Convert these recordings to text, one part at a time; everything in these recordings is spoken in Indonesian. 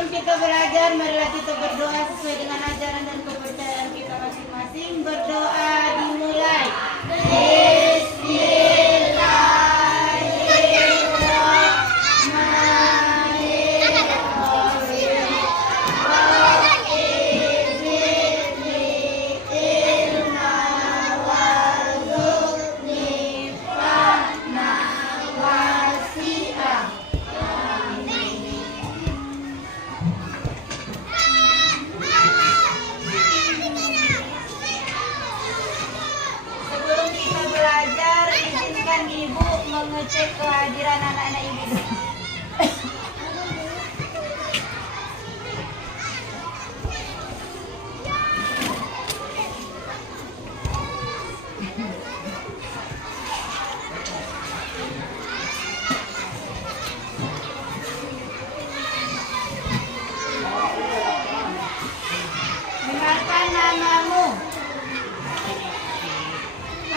Sebelum kita belajar, marilah kita berdoa sesuai dengan ajaran dan kepercayaan kita masing-masing. Berdoa dimulai. Ibu mengecek kehadiran anak-anak ibu. Dengarkan namamu.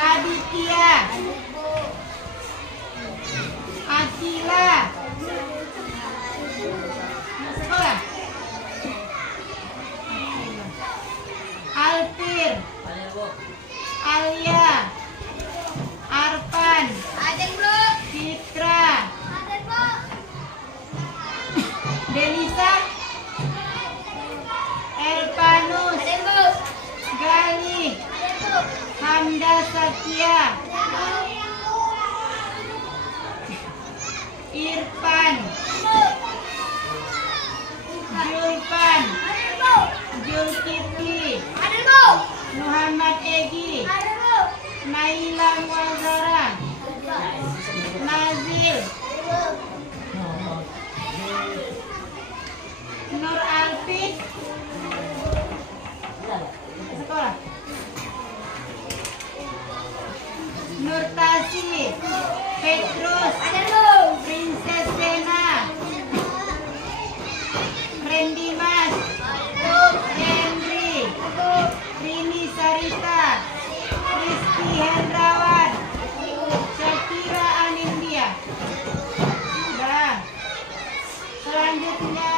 Aditya, Akila, sekolah. Alfir, Alia, Arpan, Citra, Delisa, Elpanus, Gali, Hamda Satya, Irfan, Julpan, Julkifli, Muhammad Egi, Naila Muazara, Nazil, Nur Alfid, sekolah. Nur Tasi, Petrus, Princess Sena, Randy Mas, Henry, Rini Sarita, Rizky Hendrawan, Shakira Anindya. Sudah. Selanjutnya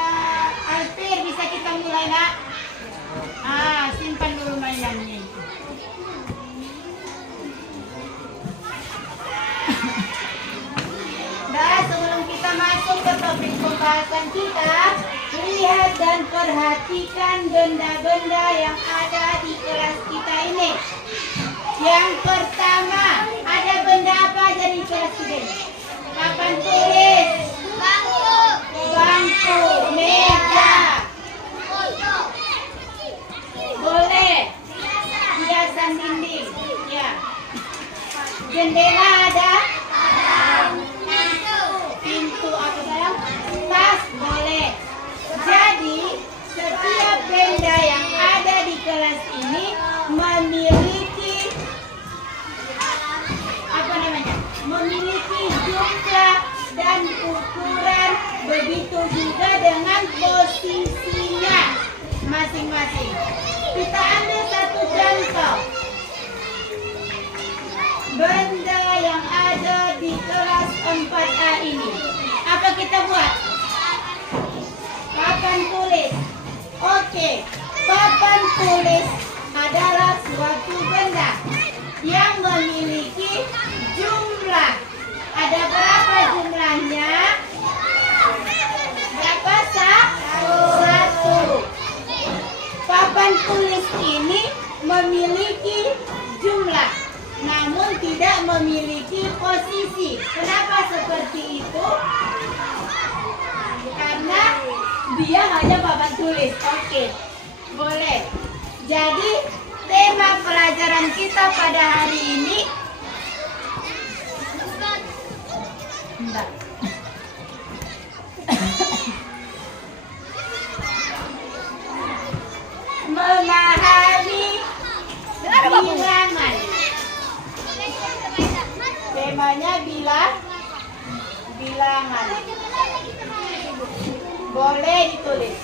Alfir, bisa kita mulai nak? Simpan dulu mainannya. Sebelum kita masuk ke topik pembahasan kita, lihat dan perhatikan benda-benda yang ada di kelas kita ini. Yang pertama, ada benda apa aja di kelas kita ini? Papan tulis, bangku, meja, boleh, hiasan dinding, ya. Jendela ada? Pintu apa sayang? Tas boleh. Jadi setiap benda yang ada di kelas ini memiliki apa namanya? Memiliki jumlah dan ukuran, begitu juga dengan posisinya masing-masing. Kita ambil satu contoh. Benda yang ada di kelas 4A ini. Apa kita buat? Papan tulis. Oke. Papan tulis adalah suatu benda yang memiliki jumlah. Ada berapa jumlahnya? Berapa? Satu. Papan tulis ini memiliki jumlah, namun tidak memiliki posisi. Kenapa seperti itu? Karena dia hanya papan tulis. Oke, boleh. Jadi tema pelajaran kita pada hari ini memahami bilangan. Temanya bilangan. Boleh ditulis.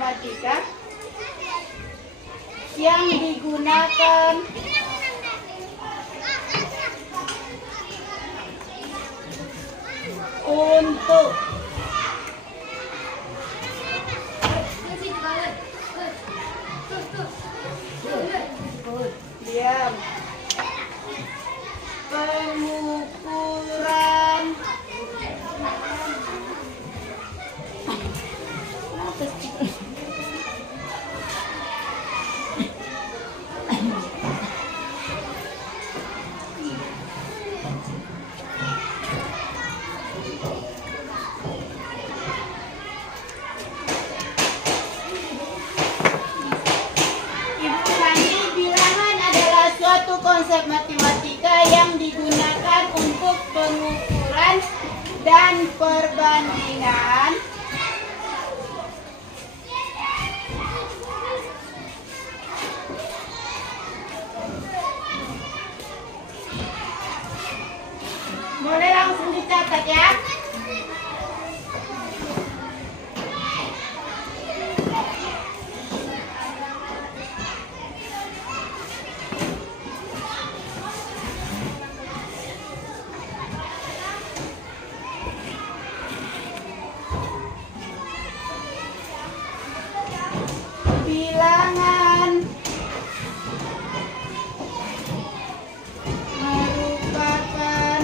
matematika yang digunakan untuk diam pengukuran konsep matematika yang digunakan untuk pengukuran dan perbandingan boleh langsung dicatat ya. Bilangan merupakan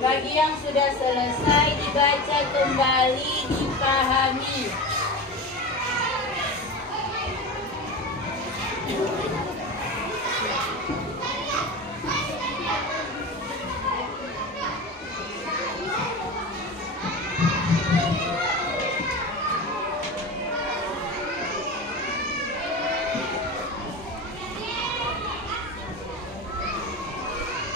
Bagi yang sudah selesai dibaca kembali, dipahami.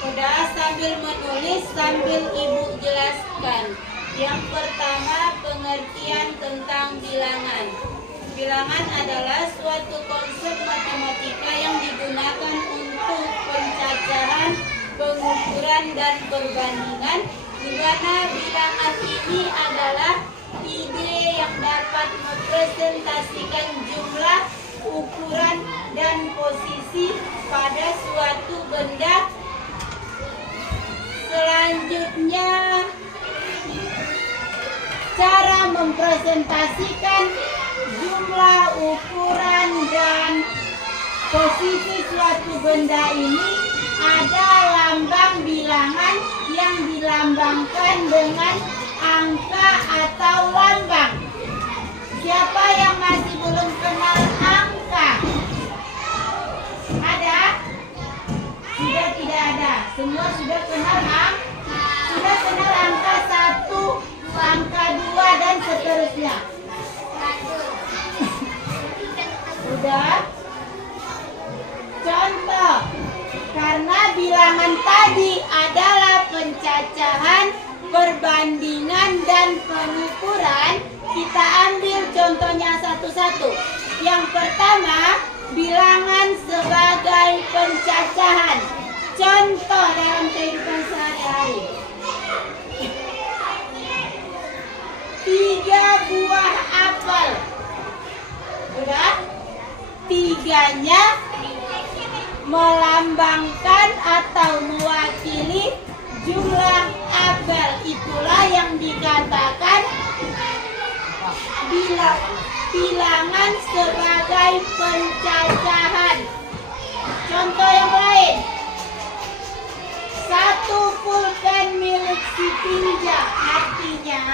Udah, sambil menulis, sambil ibu jelaskan. Yang pertama, pengertian tentang bilangan. Bilangan adalah suatu konsep matematika yang digunakan untuk pencacahan, pengukuran, dan perbandingan, di mana bilangan ini adalah ide yang dapat mempresentasikan jumlah, ukuran, dan posisi pada suatu benda. Selanjutnya, cara mempresentasikan jumlah, ukuran, dan posisi suatu benda ini ada lambang bilangan yang dilambangkan dengan angka atau lambang. Siapa yang masih belum kenal angka? Ada? Sudah tidak ada. Semua sudah kenal sudah kenal angka 1, angka 2, dan seterusnya. Sudah? Contoh, karena bilangan tadi adalah pencacahan, perbandingan, dan pengukuran, kita ambil contohnya satu-satu. Yang pertama, bilangan sebagai pencacahan. Contoh dalam kehidupan sehari-hari. 3 buah apel. Udah? 3-nya melambangkan atau mewakili jumlah apel. Itulah yang dikatakan bilangan sebagai pencacahan. Contoh yang lain. 1 pulpen milik si Tinja. Artinya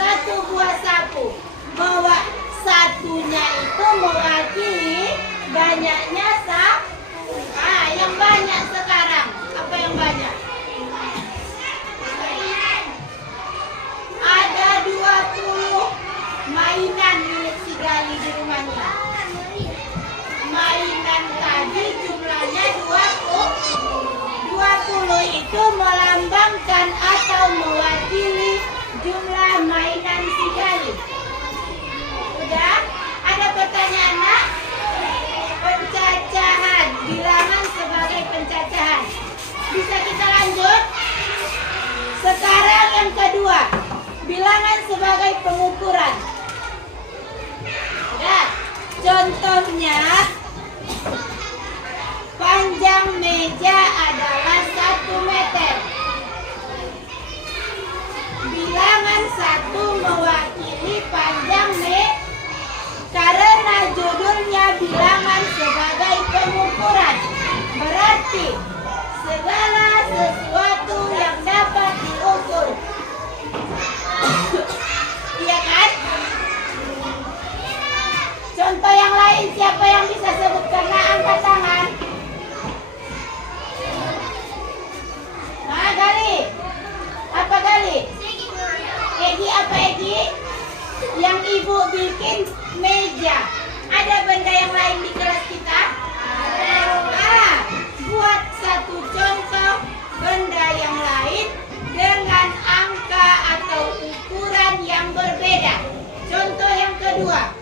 satu buah sapu. Satunya itu mewakili banyaknya sapu. Yang banyak sekarang. Apa yang banyak? Ada 20 mainan milik si Gali di rumahnya. Mainan tadi jumlahnya 20 itu melambangkan atau mewakili jumlah mainan si Gali. Udah? Ada pertanyaan nak? Pencacahan, bilangan sebagai pencacahan. Bisa kita lanjut? Sekarang yang kedua, bilangan sebagai pengukuran. Ya, contohnya panjang meja adalah 1 meter. Bilangan 1 mewakili panjang meja karena judulnya bilangan sebagai pengukuran. Berarti segala sesuatu yang dapat diukur. Iya kan? Contoh yang lain, siapa yang bisa sebutkan? Angkat tangan. Gali. Apa Gali? Egi apa Egi? Yang ibu bikin meja. Ada benda yang lain di kelas kita? Buat satu contoh benda yang lain dengan angka atau ukuran yang berbeda. Contoh yang kedua.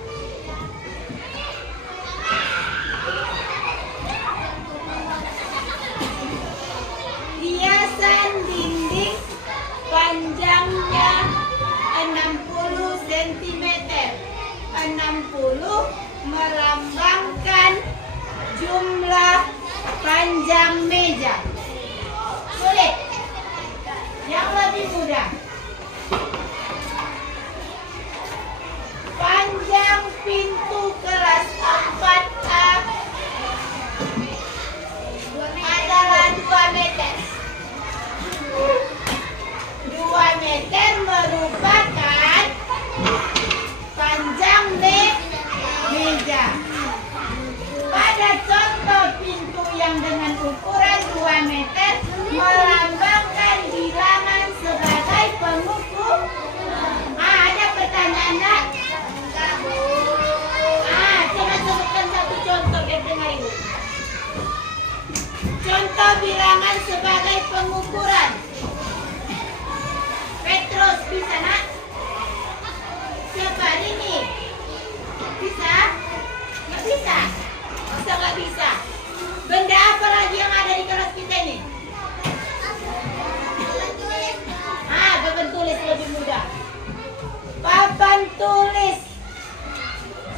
Hiasan dinding panjangnya 60 cm. 60 melambangkan jumlah panjang meja. Sulit. Yang lebih mudah. Panjang pintu kelas 4A adalah 2 meter. 2 meter merupakan panjang meja. Pada contoh pintu yang dengan ukuran 2 meter melambangkan bilangan sebagai pengukur. Ada pertanyaan nak? Coba sebutkan satu contoh biar dengar ibu. Contoh bilangan sebagai pengukuran. Petrus bisa nak? Siapa ini? Bisa? Nggak bisa? Bisa nggak bisa? Benda apa lagi yang ada di kelas kita ini? Papan tulis lebih mudah. Papan tulis.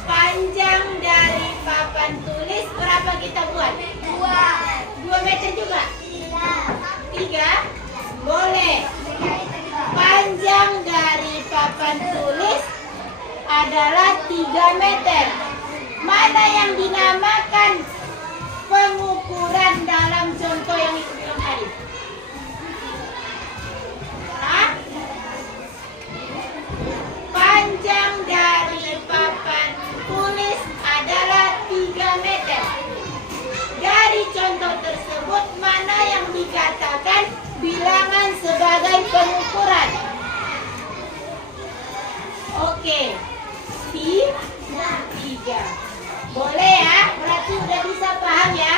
Panjang dari papan tulis berapa kita buat? 2 meter juga? 3? Boleh. Panjang dari papan tulis adalah 3 meter. Mana yang dinamakan pengukuran dalam contoh yang itu bilang tadi? Panjang dari papan tulis adalah 3 meter. Dari contoh tersebut, mana yang dikatakan bilangan sebagai pengukuran? Oke. 3. Boleh ya? Berarti udah bisa paham ya?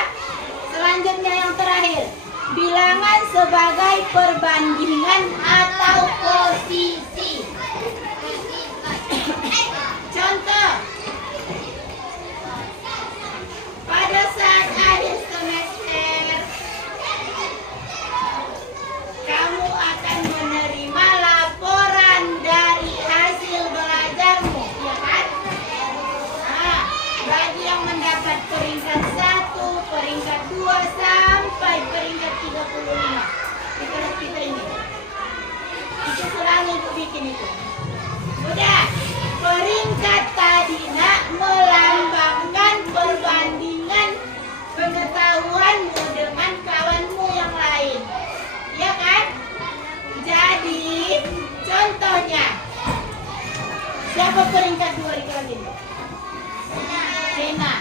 Selanjutnya yang terakhir. Bilangan sebagai perbandingan atau posisi. Contoh. Pada saat akhir semester, kamu akan menerima laporan dari hasil belajarmu, ya kan? Bagi yang mendapat peringkat 1, peringkat 2, sampai peringkat 35 di kelas kita ini. Itu selalu Siapa peringkat 2 di kelas ini? Sena.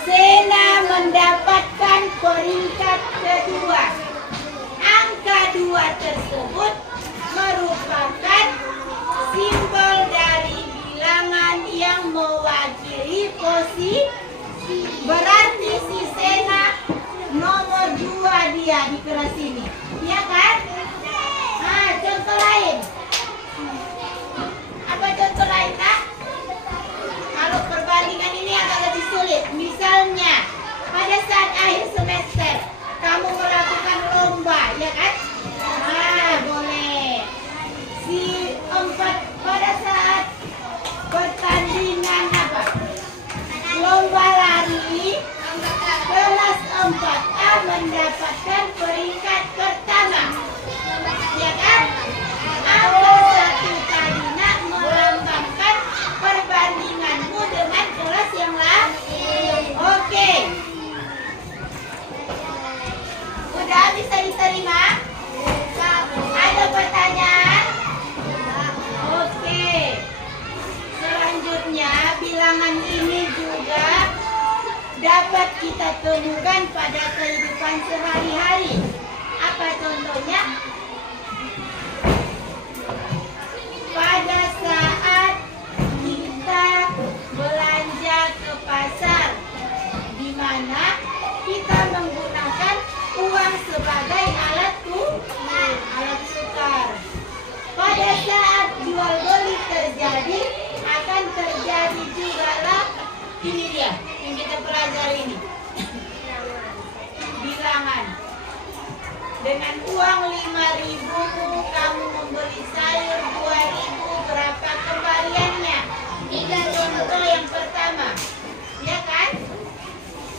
Sena mendapatkan peringkat kedua. Angka 2 tersebut merupakan simbol dari bilangan yang mewakili posisi. Berarti si Sena nomor 2 dia di kelas ini. Iya kan? Nah, contoh lain. Apa contoh lain, Kak? Kalau perbandingan ini agak lebih sulit. Misalnya, pada saat akhir semester, kamu melakukan lomba, ya kan? Nah, boleh. Si 4 pada saat pertandingan apa? Lomba lari, kelas 4A mendapatkan peringkat pertama. Ya kan? Angka 1 tadi nak melambangkan perbandinganmu dengan kelas yang lain. Oke. Udah bisa diterima? Ada pertanyaan? Oke. Selanjutnya bilangan ini juga dapat kita temukan pada kehidupan sehari-hari. Apa contohnya? Pada saat kita belanja ke pasar, di mana kita menggunakan uang sebagai alat tukar. Pada saat jual beli terjadi, akan terjadi juga lah. Ini dia yang kita pelajari ini. Bilangan. Dengan uang 5.000 kamu membeli sayur 2.000, berapa kembaliannya? Ini contoh yang pertama, ya kan?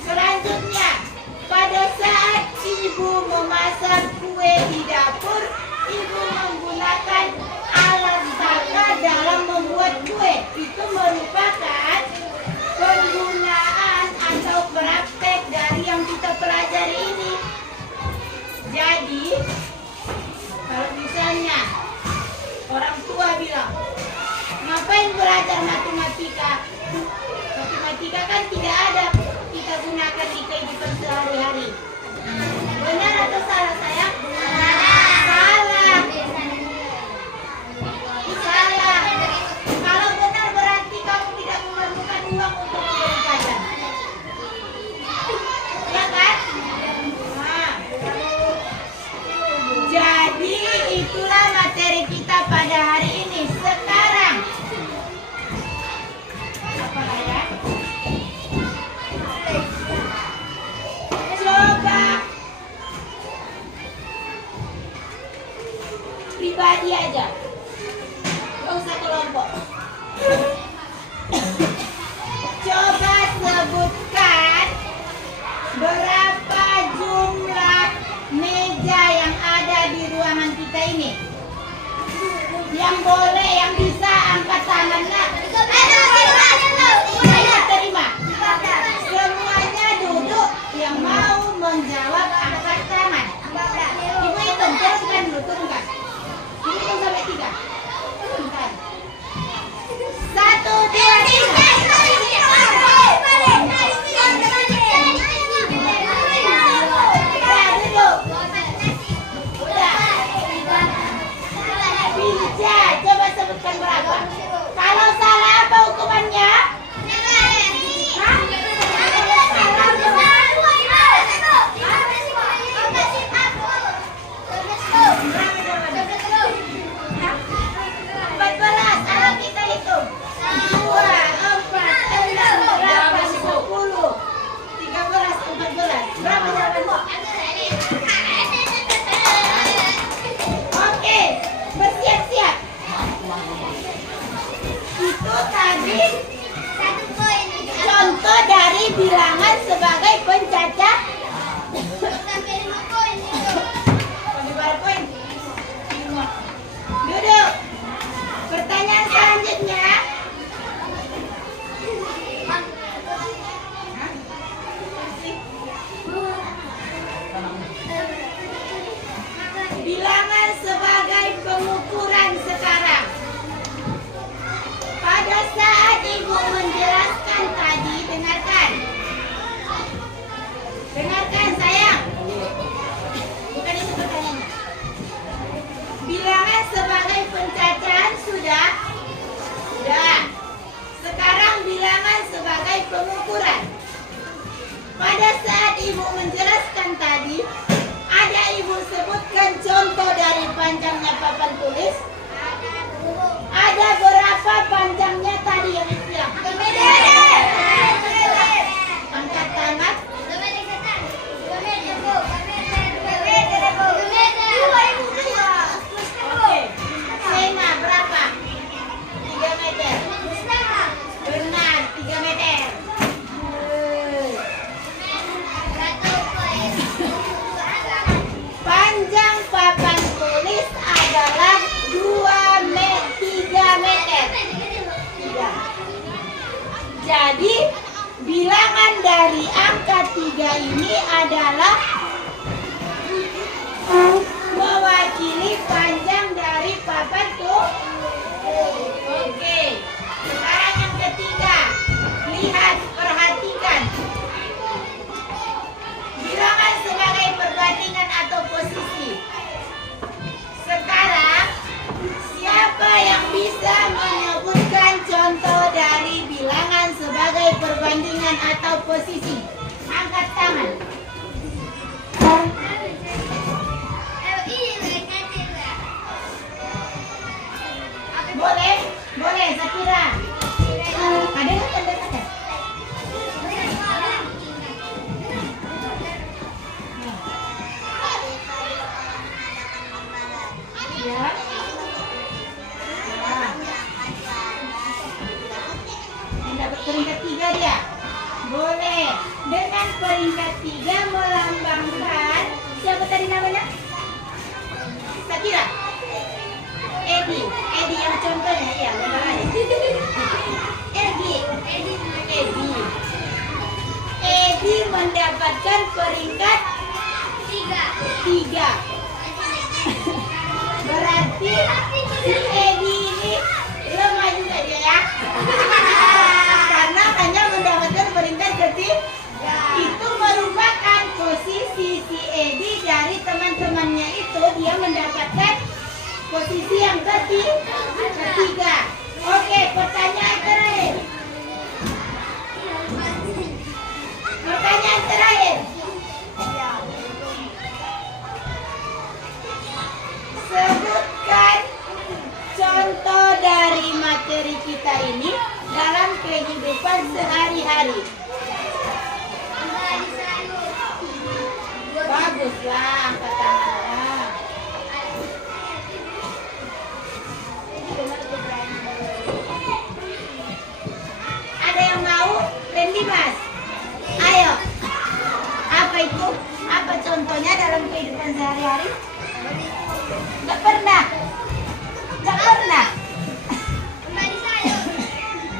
Selanjutnya, pada saat ibu memasak kue di dapur, ibu menggunakan alat baka dalam membuat kue. Itu merupakan penggunaan atau praktek dari yang kita pelajari ini. Jadi, kalau misalnya orang tua bilang, ngapain belajar matematika? Matematika kan tidak ada kita gunakan di kehidupan sehari-hari. Benar atau salah sayang? Salah. Salah. Kalau benar berarti kamu tidak memerlukan uang untuk membeli jajan. Ya kan? Nah. Jadi itulah materi kita pada hari ini. Sekarang apa ya? Coba pribadi aja, gak usah kelompok. Coba sebutkan berapa jumlah meja yang ada di ruangan kita ini. Yang boleh, yang bisa angkat tangannya. Saya terima. Semuanya duduk. Yang mau menjawab angkat tangan. Ibu hitung, turunkan dulu, turunkan. Ibu hitung sampai 3. Turunkan. 1, 2, 3. Coba sebutkan berapa. Kalau salah apa hukumannya? Kalau kita hitung 2, 4, 6, 8, 10, 13, 14. Berapa jawabanmu? Oke, bersiap-siap. Itu tadi contoh dari bilangan sebagai pencacah. Duduk. Pertanyaan selanjutnya. Bilangan sebagai pengukuran sekarang. menjelaskan tadi, dengarkan. Dengarkan sayang. Bukan itu pertanyaannya. Bilangan sebagai pencacahan sudah? Sudah. Sekarang bilangan sebagai pengukuran. Pada saat ibu menjelaskan tadi, ada ibu sebutkan contoh dari panjangnya papan tulis. Ada berapa panjangnya tadi yang ibu bilang? Angkat tangan. Oke. Sena berapa? 3 meter. Benar, 3 meter. Panjang papan tulis adalah 3 meter. Jadi bilangan dari angka 3 ini adalah mewakili panjang dari papan tulis. Oke. Sekarang yang ketiga. Lihat, perhatikan. Bilangan sebagai perbandingan atau posisi. Sekarang, siapa yang bisa menyebutkan contoh dari bilangan sebagai perbandingan atau posisi? Angkat tangan. Boleh? Boleh, Zakira. Ada nggak? Ya. Yang dapat peringkat 3 dia. Boleh. Dengan peringkat 3 melambangkan. Siapa tadi namanya? Sakira. Edi yang contohnya ya, benar aja. Edi mendapatkan peringkat 3. Berarti si Edi ini lemah juga dia ya. Karena hanya mendapatkan peringkat ketiga. Itu merupakan posisi si Edi dari teman-temannya itu, dia mendapatkan posisi yang ketiga. Oke, pertanyaan terakhir. Sebutkan contoh dari materi kita ini dalam kehidupan sehari-hari. Baguslah, angkat tangannya. Ada yang mau? Randy Mas. Ayo. Apa itu? Apa contohnya dalam kehidupan sehari-hari? Gak pernah.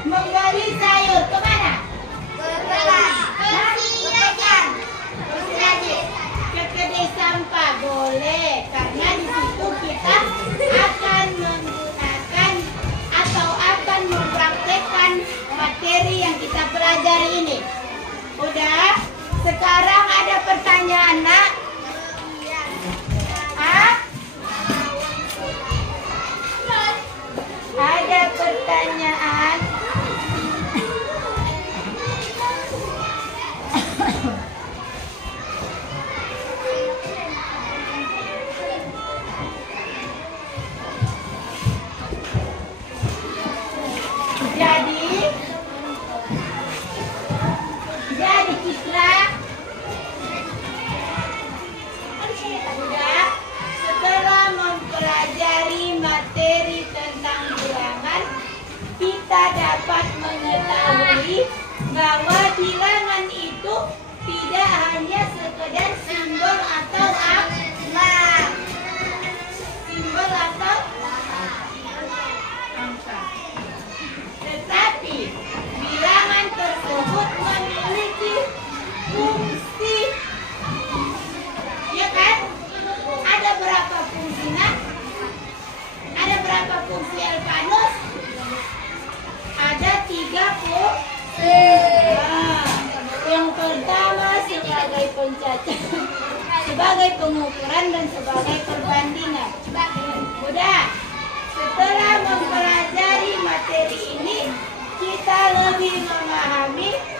Menggali sayur. Kemana? Ke kedai sampah. Boleh. Karena di situ kita akan menggunakan atau akan mempraktekkan materi yang kita pelajari ini. Udah? Sekarang ada pertanyaan, Nak? Ada pertanyaan? Jadi Citra, udah, setelah mempelajari materi tentang bilangan, kita dapat mengetahui bahwa bilangan itu tidak hanya sekedar simbol atau angka, tetapi bilangan tersebut memiliki fungsi, ya kan? Ada berapa fungsinya? Ada berapa fungsi Elvanus? Ada 30. sebagai pengukuran dan sebagai perbandingan. Udah, setelah mempelajari materi ini, kita lebih memahami